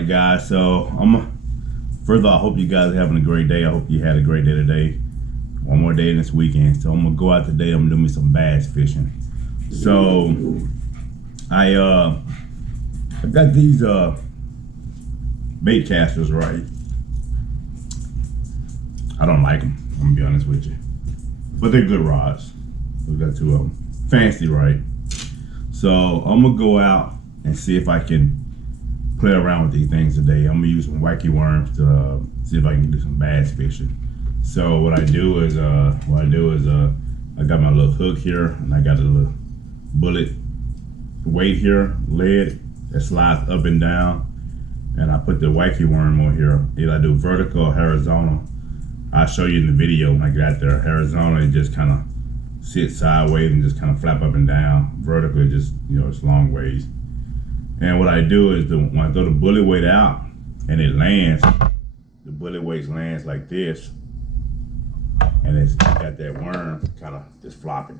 right, guys. So first of all, I hope you guys are having a great day. I hope you had a great day today. One more day in this weekend. So I'm gonna go out today. I'm gonna do me some bass fishing. So I got these bait casters, right? I don't like them. I'm gonna be honest with you, but they're good rods. We got two of them. Fancy, right? So I'm gonna go out and see if I can play around with these things today. I'm gonna use some wacky worms to see if I can do some bass fishing. So what I do is I got my little hook here, and I got a little bullet weight here, lead that slides up and down, and I put the wacky worm on here. Either I do vertical or horizontal. I'll show you in the video when I get out there. Horizontal, it just kind of sits sideways and just kind of flap up and down. Vertical, it just, it's long ways. And what I do is when I throw the bullet weight out and it lands, the bullet weight lands like this, and it's got that worm kind of just flopping.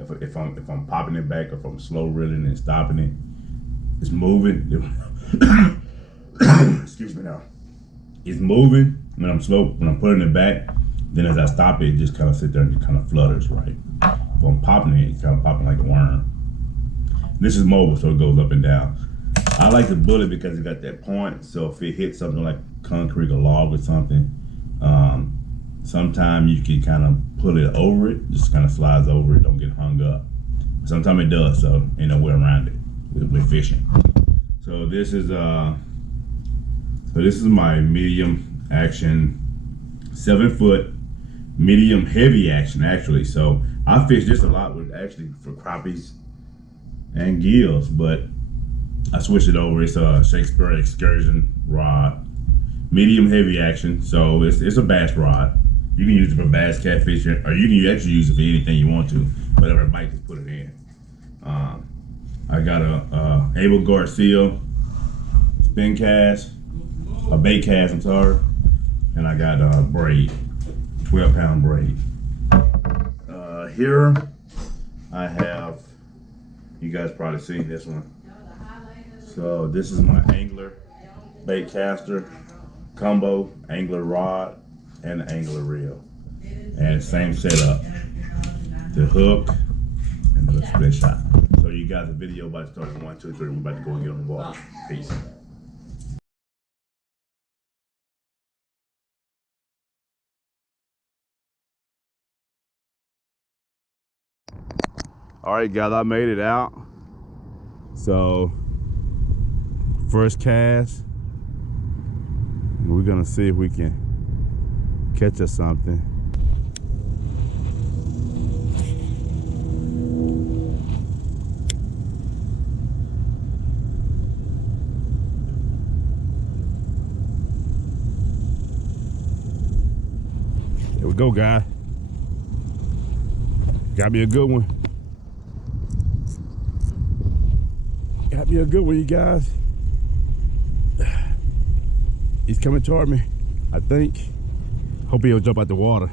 If I'm popping it back, or if I'm slow reeling and stopping it, it's moving. Excuse me now. It's moving when I'm slow. When I'm putting it back, then as I stop it, it just kind of sits there and just kind of flutters, right? If I'm popping it, it's kind of popping like a worm. This is mobile, so it goes up and down. I like the bullet because it got that point, so if it hits something like concrete or log or something, sometimes you can kind of pull it over it, just kind of slides over it, don't get hung up. Sometimes it does, so ain't no way around it with fishing. So this is my medium action, 7-foot medium heavy action actually. So I fish this a lot with actually for crappies and gills, but I switched it over. It's a Shakespeare excursion rod, medium heavy action. So it's a bass rod. You can use it for bass, catfish, or you can actually use it for anything you want to. Whatever bite, just put it in. I got a Abel Garcia spin cast, a bait cast, I'm sorry, and I got a braid, 12-pound braid. Here I have, you guys probably seen this one. So this is my angler bait caster combo, angler rod and the angler reel, and same setup, the hook and the split shot. So you guys, the video about to start in 1, 2, 3. We're about to go and get on the water. Peace. All right, guys, I made it out. So first cast, we're gonna see if we can catch us something. There we go, guys. Gotta be a good one. Gotta be a good one, you guys. He's coming toward me, I think. Hope he'll jump out the water.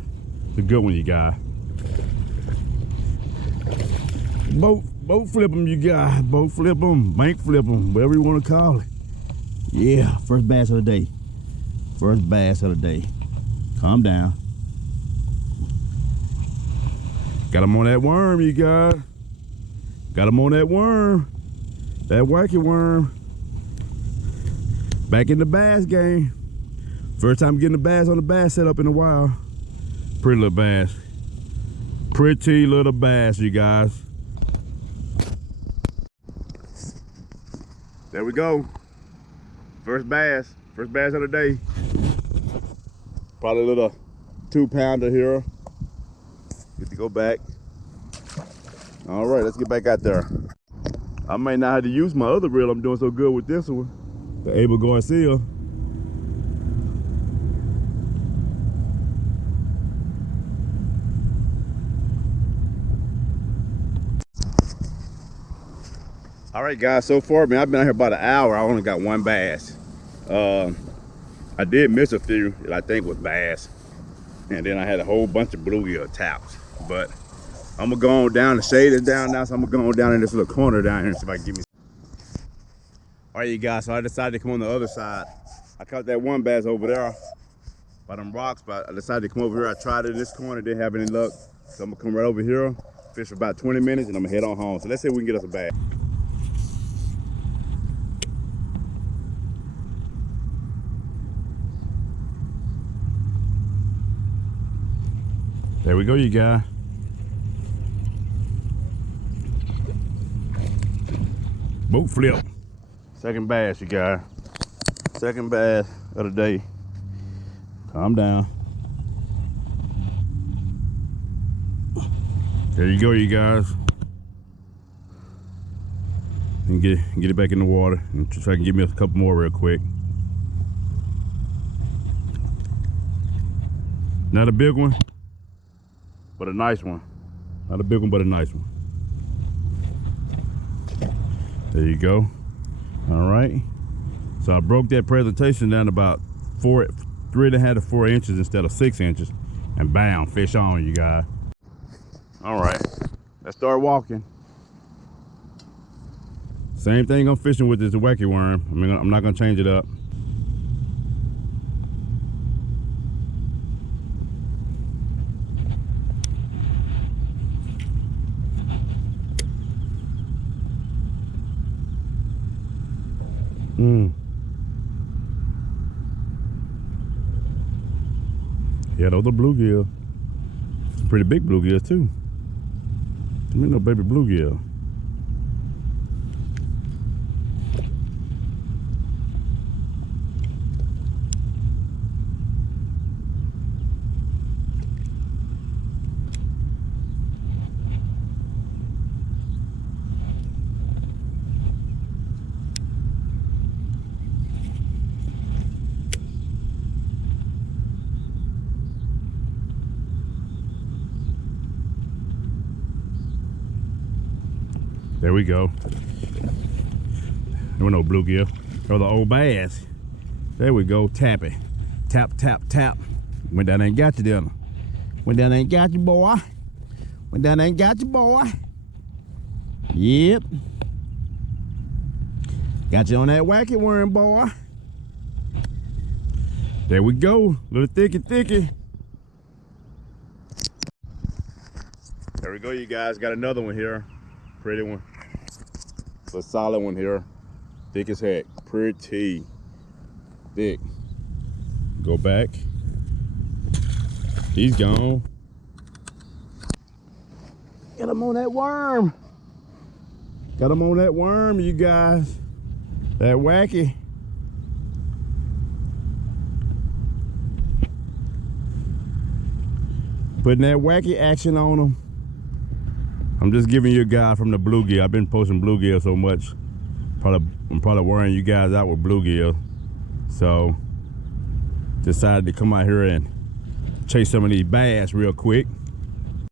It's a good one, you guys. Boat flip them, you guys. Boat flip them, bank flip them, whatever you want to call it. Yeah, first bass of the day. First bass of the day. Calm down. Got him on that worm, you guys. Got him on that worm. That wacky worm. Back in the bass game. First time getting the bass on the bass setup in a while. Pretty little bass. Pretty little bass, you guys. There we go. First bass of the day. Probably a little 2-pounder here. Get to go back. All right, let's get back out there. I might not have to use my other reel. I'm doing so good with this one. The Abel Garcia. All right, guys, so far, man, I've been out here about an hour. I only got one bass. I did miss a few that I think was bass. And then I had a whole bunch of bluegill taps. But I'm gonna go on down, the shade is down now, so I'm gonna go on down in this little corner down here and see if I can give me. All right, you guys, so I decided to come on the other side. I caught that one bass over there by them rocks, but I decided to come over here. I tried it in this corner, didn't have any luck. So I'm gonna come right over here, fish for about 20 minutes, and I'm gonna head on home. So let's see if we can get us a bass. There we go, you guys. Boat flip. Second bass, you guys. Second bass of the day. Calm down. There you go, you guys. And get it back in the water and try to give me a couple more real quick. Not a big one, but a nice one. Not a big one, but a nice one. There you go. All right. So I broke that presentation down about 3.5 to 4 inches instead of 6 inches, and bam, fish on, you guys. All right, let's start walking. Same thing I'm fishing with is the wacky worm. I mean, I'm not gonna change it up. Yeah, those are bluegill. Some pretty big bluegill too. I mean, no baby bluegill. There we go. There were no bluegill. Or the old bass. There we go. Tap it. Tap, tap, tap. Went down there and got you, didn't I? Went down there and got you, boy. Went down there and got you, boy. Yep. Got you on that wacky worm, boy. There we go. Little thicky. There we go, you guys. Got another one here. Pretty one. It's a solid one here. Thick as heck. Pretty thick. Go back. He's gone. Got him on that worm. Got him on that worm, you guys. That wacky. Putting that wacky action on him. I'm just giving you a guy from the bluegill. I've been posting bluegill so much. I'm probably wearing you guys out with bluegill. So decided to come out here and chase some of these bass real quick.